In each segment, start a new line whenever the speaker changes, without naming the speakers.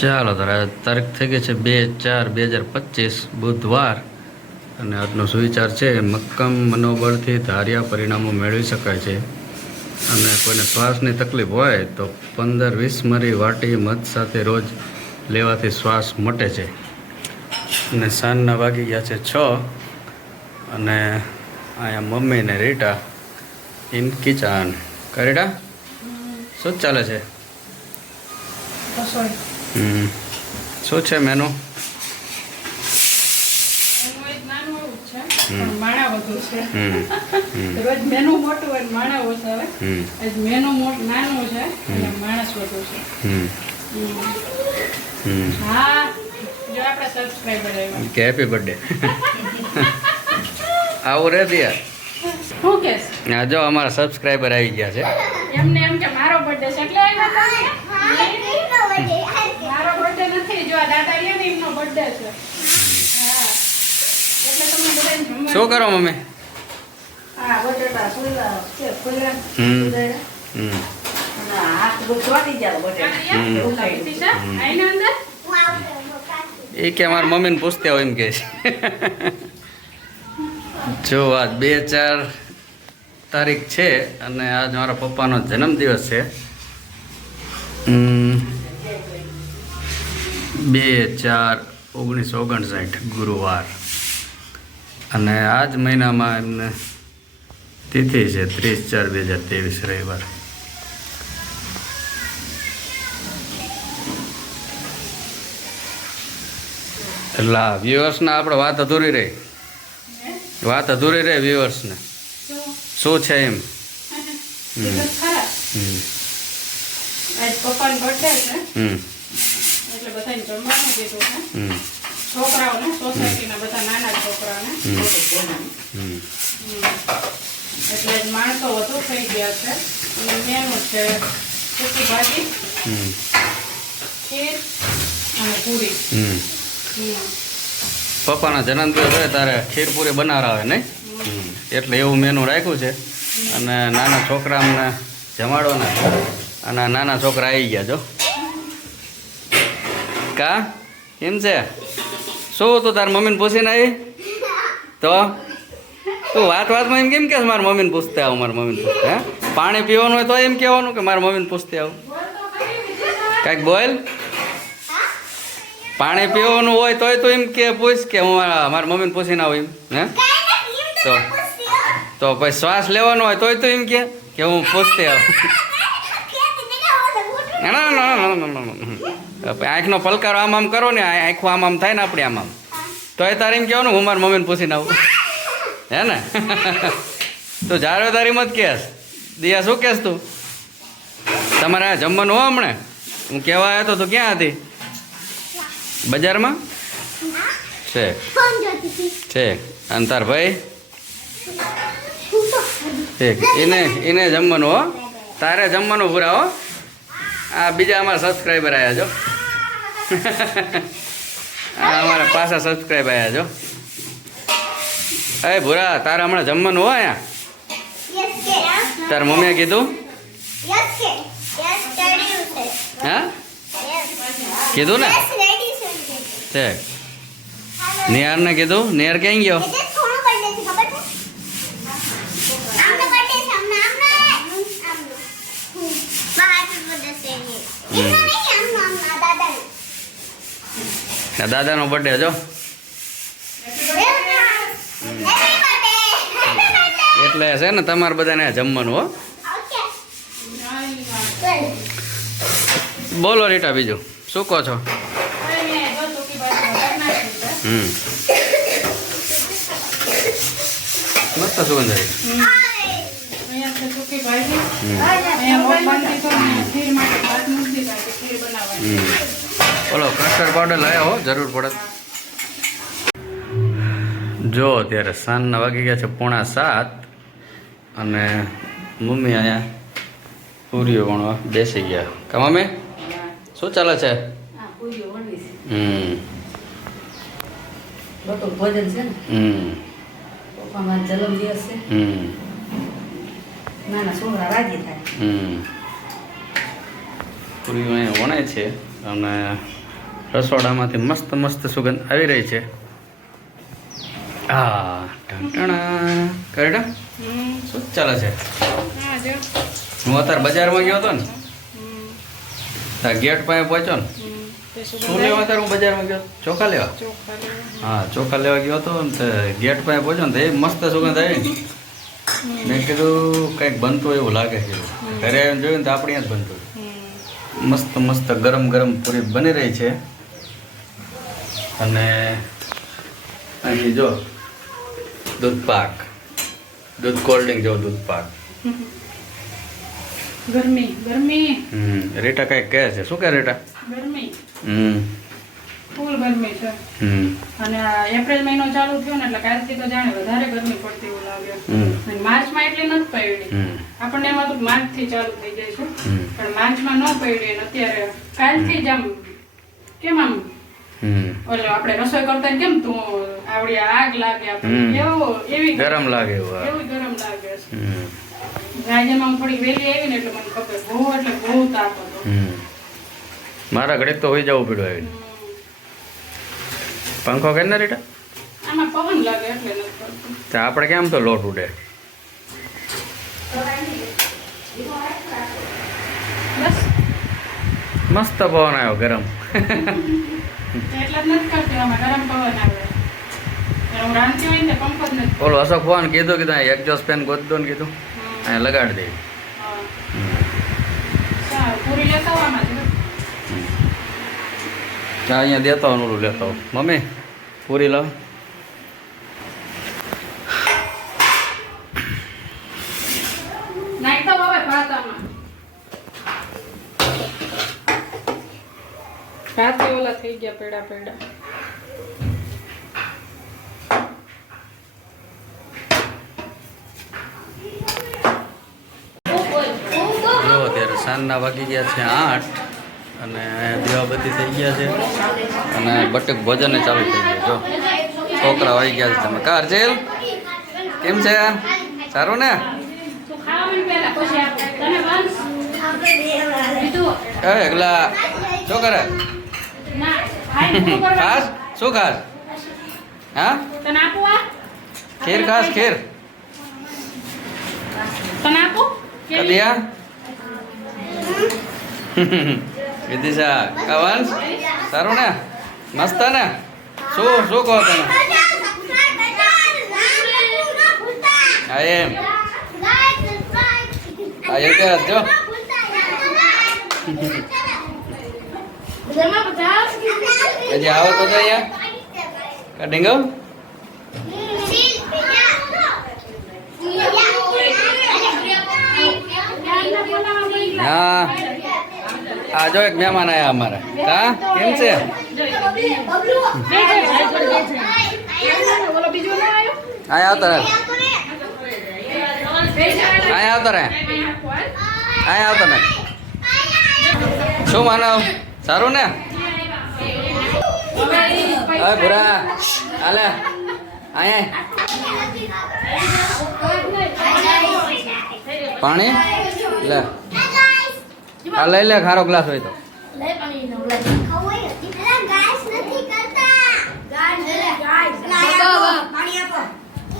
ચાલો તારે તારીખ થઈ ગઈ છે બે ચાર બે હજાર પચીસ, બુધવાર. અને આજનો સુવિચાર છે, મક્કમ મનોબળથી ધાર્યા પરિણામો મેળવી શકાય છે. અને કોઈને શ્વાસની તકલીફ હોય તો પંદર વીસ મરી વાટી મધ સાથે રોજ લેવાથી શ્વાસ મટે છે. અને સાંજના વાગી ગયા છે છ. અને અહીંયા મમ્મી ને રીટા ઇન કિચન. કરેડા શું ચાલે છે?
રસોઈ.
શું છે મેનુ
એનું એક નાનું એવું જ છે
હમ.
પણ છે.
હમ. હમ.
રોજ મેનુ મોટું હોય ને માણા ઓછા હોય
હમ.
આજ મેનુ મોટું નાનું છે અને માણસ વધુ છે.
હમ.
હમ.
હમ
હા જો આપણા સબસ્ક્રાઈબર આવ્યા.
કે હેપી બર્થડે આવું રે દિયા.
શું કેસ
આ જો અમારા સબસ્ક્રાઈબર આવી ગયા છે.
એમને એમ કે મારો બર્થડે છે. એટલે આવ્યા હતા? મારો બર્થડે નથી જો આ દાદા રહ્યા ને એમનો બર્થડે છે. હા. એટલે તમને બધાને જમવાનું-
શું કરો મમ્મી?
હા બટેટા ફુલા
હમ. હમ.
અને હાથ બધું ચોંટી બટેટા.
હમ.
આઈને અંદર.
એ કે અમારા મમ્મીને પૂછતા હોય એમ કે જો આજ બે ચાર તારીખ છે અને આજ મારા પપ્પાનો જન્મદિવસ છે. હમ, બે ચાર ઓગણીસો ઓગણસાઠ ગુરુવાર. અને આ જ મહિનામાં એમને તિથિ છે ત્રીસ ચાર બે હજાર ત્રેવીસ રવિવાર. એટલે વ્યુઅર્સને આપણે વાત અધૂરી રહી. વાત અધૂરી રહે વ્યુઅર્સને
શું?
શું છે એમ? હમ. હમ.
હમ. જમવાનું કીધું છે. છોકરાઓને સોસાયટીના બધા નાના છોકરાઓને.
હમ.
હમ.
હમ.
એટલે જ માણસો વધુ થઈ ગયા છે. અને મેનુ છે સૂકી ભાજી ખીર અને પૂરી.
હમ.
હમ.
પપ્પાના જન્મદિવસ હોય ત્યારે ખીર પૂરી બનાવરાવે નહીં? એટલે એવું મેનુ રાખ્યું છે. અને નાના છોકરાઓને જમાડો ને. અને નાના છોકરા આવી ગયા જો. કા? કેમ છે? શું તું તાર મમ્મીને પૂછીને આવી તો? તું વાત વાતમાં એમ કેમ કે મારા મમ્મીને પૂછતે આવું, મારા મમ્મીને પૂછતે, હા? પાણી પીવાનું હોય તો એમ કહેવાનું કે મારા મમ્મીને પૂછતે આવું. કાંઈક બોલ. પાણી પીવાનું હોય તોય તો એમ કે, પૂછ કે હું મારા મમ્મીને પૂછીને આવું એમ, હે? તો? તો પછી શ્વાસ લેવાનો હોય તોય તો એમ કે હું પૂછતે આવું ના, ના, ના, ના, ના, ના, ના. પછી આંખનો પલકારો આમ આમ કરો ને આંખો આમ આમ થાય ને આપણે આમ આમ. તોય તારે એમ કહેવાનું, હું મારા મમ્મીને પૂછીને આવું. હે ને? તું જારો તારી મત કહેશ દિયા, શું કહેશ તું? તમારે આ જમવાનું હો હમણે? હું કહેવા આવ્યો તો તું ક્યાં હતી? બજારમાં? છે. છે. અને તાર ભાઈ? એને એને જમવાનું હો. તારે જમવાનું પૂરા હો આ બીજા અમારા સબસ્ક્રાઈબર આવ્યા છો આ અમારા પાછા સબસ્ક્રાઈબ આવ્યા જો. અરે ભૂરા તારે હમણાં જમવાનું હોય અહીંયા? તાર મમ્મીએ કીધું? હા? કીધું ને? છે. નિહારને કીધું? નિહાર ક્યાં ગયો? આ દાદાનો બર્થડે જો એટલે છે ને તમારે બધાને જમવાનું હો. બોલો રીટા બીજું, શું કહો છે. હમ. મસ્ત સુગંધ આવી. બોલો કસ્ટર્ડ પાવડર લાવ્યા હો જરૂર પડે. જો અત્યારે સાંજના વાગી ગયા છે પોણા સાત અને મમ્મી અહીંયા પૂરીઓ વણવા બેસી ગયા. કા મમ્મી? શું ચાલે છે? હમ.
ભોજન છે ને?
હમ.
છે
હમ.
નાના છોકરા રાજી થાય.
હમ. પૂરીઓ અહીંયા વણે છે અને રસોડામાંથી મસ્ત મસ્ત સુગંધ આવી રહી છે. હા ટાંટાણા કરડા? શું ચાલે છે?
હું
અત્યારે બજારમાં ગયો હતો ને. ત્યાં ગેટ પાસે પહોંચ્યો ને. શું લેવા અત્યારે હું બજારમાં ગયો? ચોખા લેવા. હા ચોખા લેવા ગયો હતો ને તે ગેટ પાસે પહોંચ્યો ને તો એ મસ્ત સુગંધ આવી ને. મેં કીધું કંઈક બનતું એવું લાગે છે. ઘરે આવીને જોયું ને તો આપણે જ બનતું મસ્ત મસ્ત ગરમ ગરમ પૂરી બની રહી છે. અને અહીં જો દૂધ પાક. દૂધ કોલ્ડ ડ્રિંક જેવો દૂધ પાક.
ગરમી ગરમી.
હમ રેટા કંઈક કહે છે. શું કહે રેટા?
ગરમી.
હમ.
ફૂલ ગરમી છે. અને એપ્રિલ મહિનો ચાલુ થયો ને એટલે કાલથી તો જાણે વધારે ગરમી પડતી એવું લાગ્યો અને માર્ચમાં એટલી નથી પડી આપણને એમાં તો માર્ચથી ચાલુ થઈ જાય છે. પણ માર્ચમાં ન પડી અત્યારે કાલથી જ આમ કેમ આમ ઓલો આપણે રસોઈ કરતા કેમ તું આવડી આગ લાગે. આપણે એવો એવી
ગરમ. લાગે એવું
ગરમ લાગે છે.
હમ.
થોડી હું વહેલી આવી ને એટલે મને ખબર બહુ એટલે બહુ તાપ હતો.
મારા ઘડીક તો હોઈ જવું પડ્યું આવીને. પંખો કે ને રીટા તો આપણે કેમ તો લોટ ઉડે? મસ્ત પવન આવ્યો ગરમ. ઓલો અશોક ફોન કીધું કીધું એક્ઝોસ્ટ ફેન ગોત દો ને કીધું. અહીંયા લગાડી દે.
પૂરી લેતા આવવાના
અહીંયા દેતા હોય ઓલું લેતા મમ્મી પૂરી લાવ.
એ ઓલા થઈ ગયા પેડા પેડા.
અત્યારે સાંજના વાગી ગયા છે આઠ. અને દીવાબત્તી થઈ ગયા છે. અને બટક ભોજન ચાલુ થઈ ગયું જો. છોકરા આવી ગયા છે તમે. કાર અર્જેલ? કેમ છે? સારું ને? એ એકલા શું કરે? ખાસ? શું ખાસ? હા? ખેર ખાસ ખીર. કદિયા વિદિશા કવંશ સારું ને? મસ્ત ને? શું શું કહો તમે? હા, એમ. હા, એ કે જો હજી આવો તો અહીંયા. કટિંગ હા. આ જો એક મહેમાન આયા અમારે. હા કેમ છે? આયા આવતા રહે. આયા આવતા રહે. આયા આવતા શું માનવ? સારું ને? હા ભૂરા. હાલે. અહીંયા પાણી? લે. આ લઈ લે ખારો ગ્લાસ હોય તો.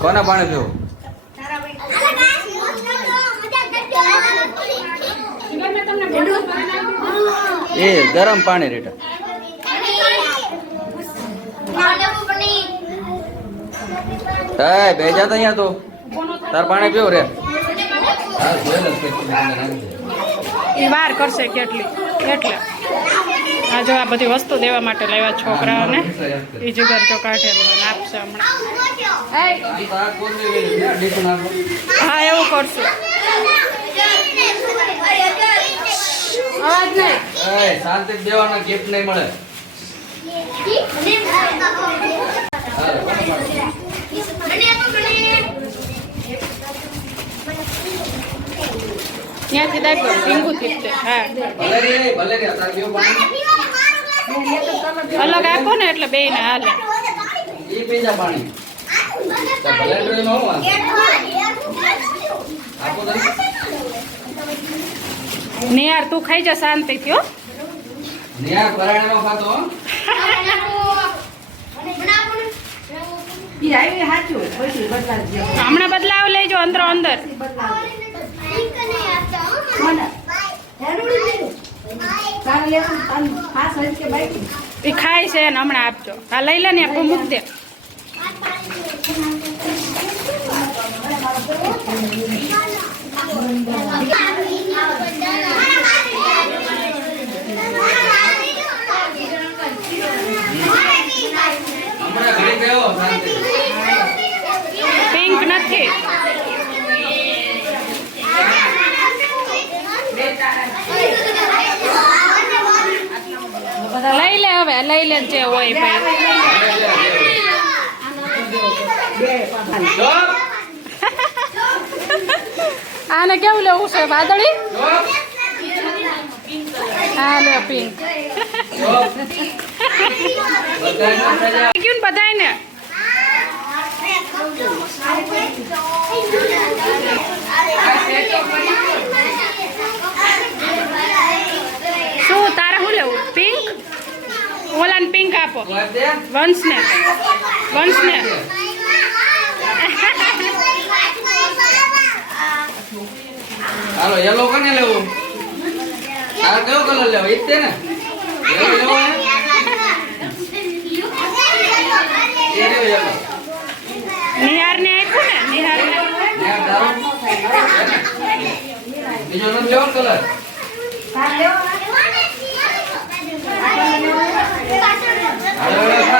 કોને પાણી પીવું. એ ગરમ પાણી રેટા. એ બે તો અહીંયા તો. તાર પાણી પીવું રે.
એ વાર કરશે કેટલી? એટલે. આ જો આ બધી વસ્તુ દેવા માટે લાવ્યા છોકરાઓને. એ જુગાર જો કાઢેલું અને આપશે હમણાં. હા એવું કરશું. અવાજ નહીં
શાંતિ દેવાના ગિફ્ટ નહીં મળે.
ત્યાંથી દાખલો જ છે. હા. અલગ આપો ને એટલે બે ને હાલે.
ઈ પી જા પાણી ભલે રે એમાં આપો તને
ને યાર તું ખાઈ જા, શાંતિથી થયો
ન્યા પરાણામાં ખાતો
હમણાં બદલાવ લેજો, અંદરો, અંદર. એ ખાય છે ને હમણાં આપજો. આ લઈ લે ને આ મૂક દે
હમણાં ઘરે ગયો શાંતિ
પિંક નથી લઈ લે હવે લઈ લે જે હોય ભાઈ. આને કેવું લેવું છે વાદળી? હા લે પિંક.
ચોપ બધાય ના થઈ જાય.
ગયું ને બધાય ને શું તારે શું લેવું પિંક ઓલાને પિંક આપો. વંશને વંશને
હાલો યલો કોને લેવું? તાર કયો કલર લેવો? ઈ તે ને? યલો લેવો હે યલો
નિહારને આપ્યું ને? નિહારને.
ને બીજો નથી લેવો કલર
તારે લેવો.
大馅儿饼